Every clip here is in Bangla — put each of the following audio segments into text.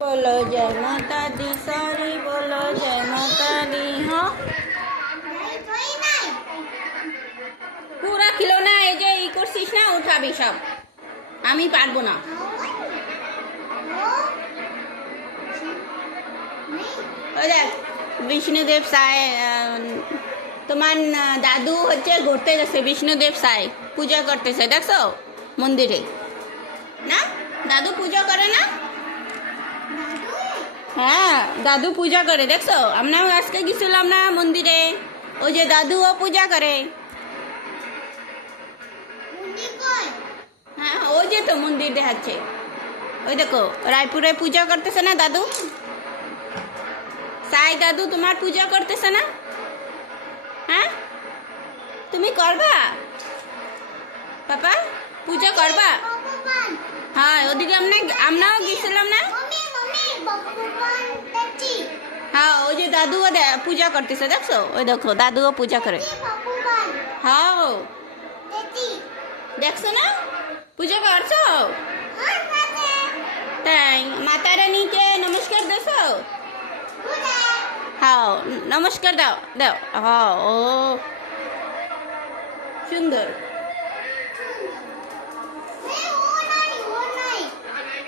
बोलो जय माता दी, सॉरी बोलो जय माता दी। हाँ पूरा खिलौना এই যে ই করছিস না, উঠাবি সব, আমি পারবো না। ওই দেখ বিষ্ণুদেব সাই, তোমার দাদু হচ্ছে ঘুরতে যাচ্ছে, বিষ্ণুদেব সাই পূজা করতেছে, দেখছো মন্দিরে না? দাদু পূজা করে না? হ্যাঁ দাদু পূজা করে, দেখছো? আমরাও আজকে গেছিলাম না মন্দিরে, ওই যে দাদুও পূজা করে। হ্যাঁ ওই যে তো মন্দির দেখাচ্ছে, ওই দেখো রায়পুরে পূজা করতেছে না দাদু, সাই দাদু তোমার পূজা করতেছে না? হ্যাঁ তুমি করবা পাপা, পূজা করবা? হ্যাঁ ওদিকে আমরাও গেছিলাম না। হ্যাঁ ওই যে দাদুও পূজা করতেছে, দেখছো? ওই দেখো দাদুও পূজা করে। হ্যাঁ দেখছো না, পূজা করছো? তাই মাতা রানীকে নমস্কার দেছো? হ্যাঁ নমস্কার দাও দাও। হ্যাঁ ও সুন্দর।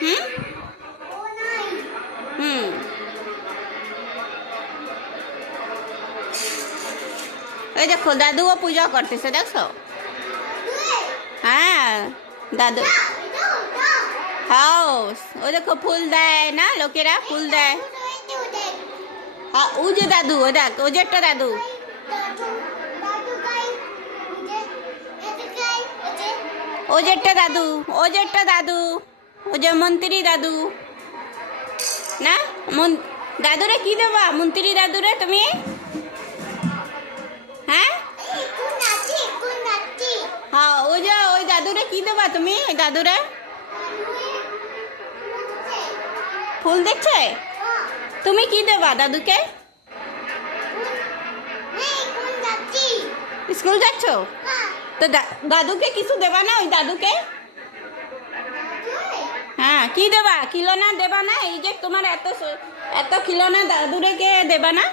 হুম হুম ওই দেখো দাদুও পূজা করতেছে, দেখছো? হ্যাঁ দাদু, হ্যাঁ ওই দেখো ফুল দেয় না লোকেরা, ফুল দেয়। হ্যাঁ ও যে দাদু, ওই দেখ ও যে একটা দাদু, ও যে একটা দাদু, ও যে একটা দাদু, ও যে মন্ত্রী দাদু না? দাদুরে কি দেবা মন্ত্রী দাদুরে তুমি? হ্যাঁ হ্যাঁ ওই যে ওই দাদুরে কি দেবা তুমি? ওই দাদুরে ফুল দেখছে, তুমি কি দেবা দাদুকে? স্কুল যাচ্ছ তো দাদুকে কিছু দেবা না? ওই দাদুকে হ্যাঁ কি দেবা? খিলৌনা দেবা না? এই যে তোমার এত এত খিলৌনা দাদুরে কে দেবা না?